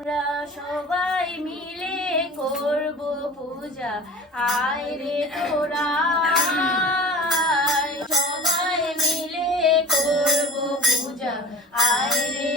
আমরা সবাই মিলে করব পূজা। আয় রে তোরা। সবাই মিলে করব পূজা। আয় রে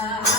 Yeah.